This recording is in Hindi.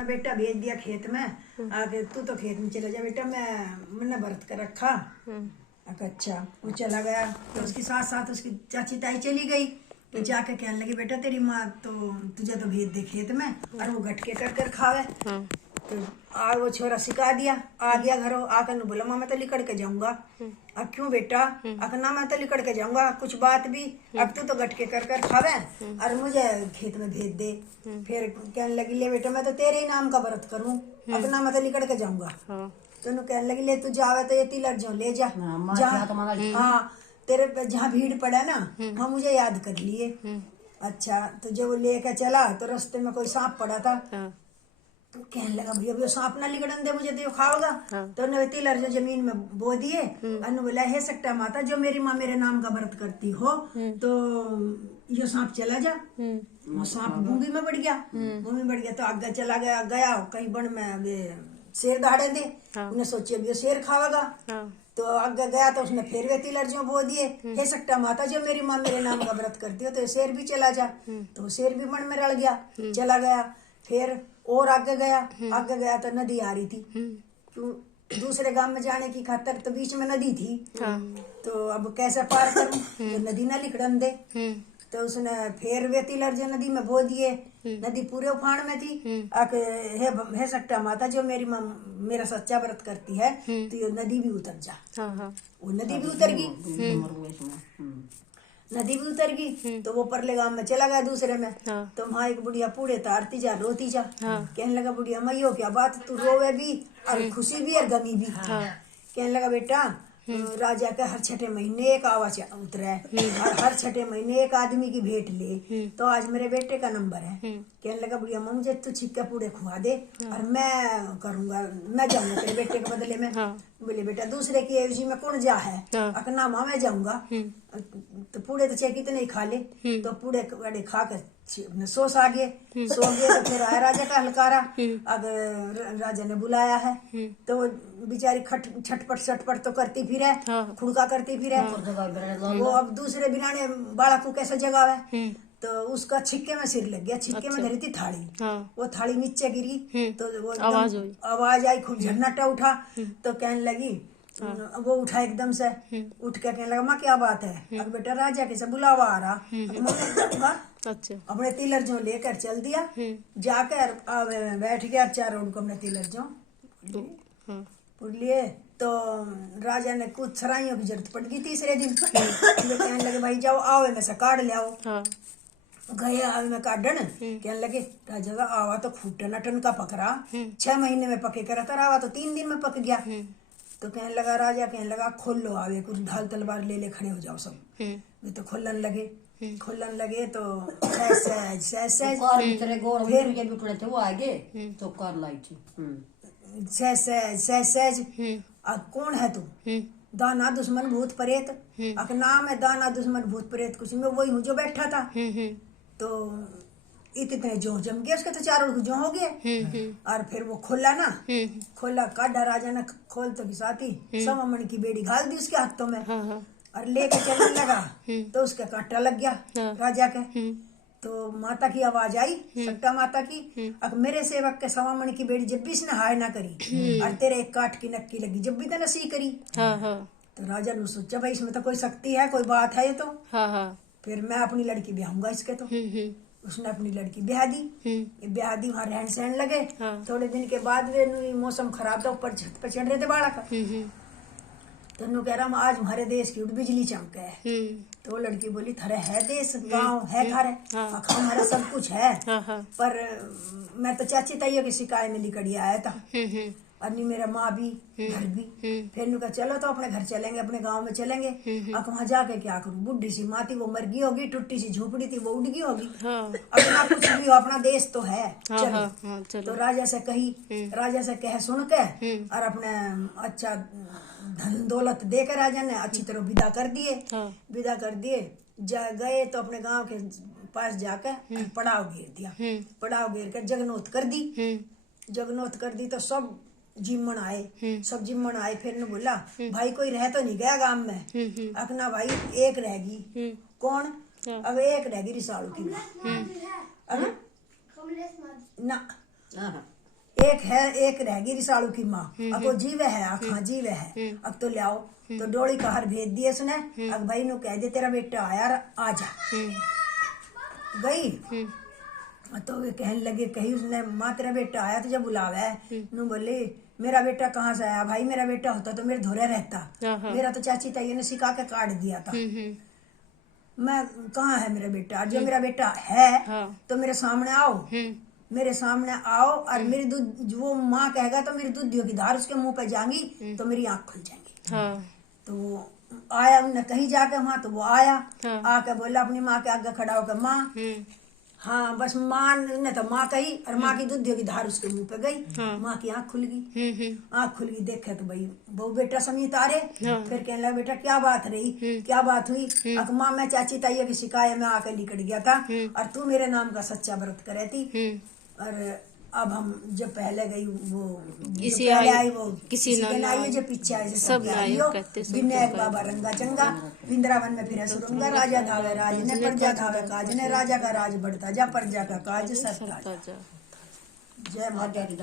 अपना बेटा भेज दिया खेत में। आगे तू तो खेत में चला जा बेटा, मैंने व्रत कर रखा। अच्छा वो चला गया तो उसके साथ साथ उसकी चाची ताई चली गई। तो जाके कहने लगी बेटा तेरी माँ तो तुझे तो भेज दे खेत में और वो गटके कर कर खावे। तो वो छोरा सिखा दिया, आ गया घरों आकर ने बोला माँ मैं तो लिकड़ के जाऊंगा। अब क्यों बेटा? ना मैं तो लिकड़ के जाऊंगा, कुछ बात भी, अब तू तो गटके कर कर खावे और मुझे खेत में भेज दे। फिर कहने लगी ले बेटा मैं तो तेरे ही नाम का व्रत करूँ, अपना मैं तो लिकड़ के जाऊंगा। तो कहने लगी ले तू जावे तो ये तिलक जो ले जा, हाँ तेरे पे जहाँ भीड़ पड़ा ना हाँ मुझे याद कर लिए। अच्छा तो जब वो लेकर चला तो रास्ते में कोई सांप पड़ा था। तो कहने लगा भैया भैया सांप ना लिगड़न दे, मुझे तो ये खाओगा। तो उन्होंने तिलर जो जमीन में बो दिए। अनु बोला हे सकता माता जो मेरी माँ मेरे नाम का व्रत करती हो तो ये सांप चला जा। वो सांप भूमि में बढ़ गया, भूमि बढ़ गया तो आगे चला गया, गया कहीं बन में शेर दहाड़े दे। उन्हें सोचे अब ये शेर खावेगा। तो आगे गया तो उसने फिर वे तिलर जो बो दिए हे सकता माता जो मेरी माँ मेरे नाम का व्रत करती हो तो शेर भी चला जा। तो शेर भी मन में रल गया, चला गया। फिर और आगे गया तो नदी आ रही थी। दूसरे गांव में जाने की खातर तो बीच में नदी थी। तो अब कैसे पार करूं, तो नदी ना लिकड़न दे। तो उसने फिर वे तिलर जो नदी में बो दिए, नदी पूरे उफान में थी। आके हे सकता माता जो मेरी माँ मेरा सच्चा व्रत करती है तो ये नदी भी उतर जा। वो नदी भी उतर गई, नदी भी उतर गई। तो वो परले गांव में चला गया दूसरे में। तो वहाँ एक बुढ़िया पूड़े तारती जा रोती जा। कहने लगा बुढ़िया मैयो क्या बात तू रोवे भी और खुशी भी और गमी भी। कहने लगा बेटा राजा का हर छठे महीने एक आवाज उतरा है और हर छठे महीने एक आदमी की भेंट ले, तो आज मेरे बेटे का नंबर है। कहने लगा बुढ़िया माँ मुझे तू छिक्के पूड़े खुआ दे और मैं करूंगा, मैं जाऊंगा तेरे बेटे के बदले में। बोले बेटा दूसरे की एवजी में कौन जा है, अकना माँ मैं जाऊंगा। तो पूड़े तो चाहे कितने ही खा ले। तो पूड़े बड़े खा कर सो गए तो फिर आया राजा का हलकारा। अगर राजा ने बुलाया है तो बेचारी छटपट तो करती फिर है, खुड़का करती फिर है। वो अब दूसरे बिराने बालक को कैसे जगावे। तो उसका छिक्के में सिर लग गया, छिक्के में धरी थी थाली। वो थाली नीचे गिरी तो वो आवाज आई, खूब झन्नाटा उठा। तो कहने लगी वो उठा एकदम से, उठ के कहने लगा माँ क्या बात है। अब बेटा राजा कैसे बुलावा आ रहा। अच्छा अपने तिलर जो लेकर चल दिया, जाकर बैठ गया चार रोड को अपने तिलर जो पुर लिए। तो राजा ने कुछ सराइयों की जरूरत पड़ गई तीसरे दिन। कहने लगे भाई जाओ आवे में से काट ले आओ। गए आवे में काटन, कहने लगे राजा का आवा तो फूटन अटन का पकड़ा 6 महीने में पके करा था, आवा तो 3 दिन में पक गया। तो कहने लगा राजा कहने लगा खोल लो आवे, कुछ ढाल तलवार ले खड़े हो जाओ सब। वे तो खोलन लगे तो सहज कौन है तू? दाना दुश्मन भूत प्रेत। अक नाम है दाना दुश्मन भूत प्रेत, कुछ में वही हूँ जो बैठा था। तो इतने जो जम गए उसके तो चारों जो हो गए। और फिर वो खोला ना, खोला काढ़ा राजा ने, खोल तो साथी सममण की बेड़ी घाल दी उसके हाथों में और लेके चलने लगा। तो उसका कांटा लग गया राजा के। तो माता की आवाज आई, सट्टा माता की, अब मेरे सेवक के सवामण की बेड़ी जब भी इसने हाय ना करी और तेरे एक काट की नक्की लगी जब भी तेने सी करी। तो राजा ने सोचा भाई इसमें तो कोई शक्ति है, कोई बात है ये तो। फिर मैं अपनी लड़की ब्याहूंगा इसके। तो उसने अपनी लड़की ब्याह दी वहाँ रहन सहन लगे। थोड़े दिन के बाद वे मौसम खराब था, ऊपर छत पे चढ़ रहे थे बालक। तो कह रहा आज हमारे देश की उड़ बिजली चमक है। तो वो लड़की बोली थारे है देश गाँव है घर हमारा सब कुछ है, पर मैं तो चाची ताइयों की शिकायत में लिकड़ी आया था और नहीं मेरा माँ भी घर भी। फिर नु कहा चलो तो अपने घर चलेंगे, अपने गांव में चलेंगे। अब वहाँ जाके क्या करूँ, बुढ़ी सी माँ थी वो मर गई होगी, टूटी सी झोपड़ी थी वो उड़ गई होगी। अपना कुछ भी हो अपना देश तो है। चलो तो राजा से कह सुन के और अपने अच्छा धन दौलत देकर राजा ने अच्छी तरह विदा कर दिए। गए तो अपने गांव के पास जाकर पड़ाव घेर दिया। पड़ाव घेर कर जगनोत कर दी। तो सब जिम्मन आए। फिर ने बोला भाई कोई रह तो नहीं गया गांव में। अपना भाई एक रहेगी। कौन? अब एक रहेगी रिसालू की ना एक है, एक रहेगी रिसालू की माँ। अब तो जीवे है, हाँ जीवे है। अब तो ले आओ। तो डोली का हर भेज दिए उसने। अब भाई नु कह दे तेरा बेटा आया, आ जा। गई तो वे कहने लगे, कही उसने, माँ तेरा बेटा आया तुझे बुलावा है। नु बोले मेरा बेटा कहाँ से आया भाई, मेरा बेटा होता तो मेरे धोरे रहता, मेरा तो चाची ताई ने सिखा के काट दिया था। मैं कहाँ है मेरा बेटा, जो मेरा बेटा है तो मेरे सामने आओ, मेरे सामने आओ। और मेरी दूध वो माँ कहेगा तो मेरी दूधियों की धार उसके मुंह पे जाएंगी तो मेरी आँख खुल जाएंगी। तो वो आया, उनने कहीं जाके वहां, तो वो आया आके बोला अपनी माँ के आगे खड़ा होकर, माँ हाँ बस माँ ने तो माँ कही और माँ की दूधियों की धार उसके मुंह पे गई। माँ की आँख खुल गई। आँख खुल गई, देखे तो भाई बहु बेटा समीत आ रहे। फिर कहने लगा बेटा क्या बात रही, क्या बात हुई। अब माँ मैं चाची ताइयों की शिकायत में आकर लिकट गया था और तू मेरे नाम का सच्चा व्रत करे थी। और अब हम जब पहले गई वो इसी पहले आई वो किसी न आई, जो पीछे आए सब विनायक बाबा रंगा चंगा, वृंदावन में फिर सुरंगा। राजा धावे राज ने, प्रजा धावे काज ने, राजा का राज बढ़ता जा, प्रजा का काज सरता जा। जय माता दी।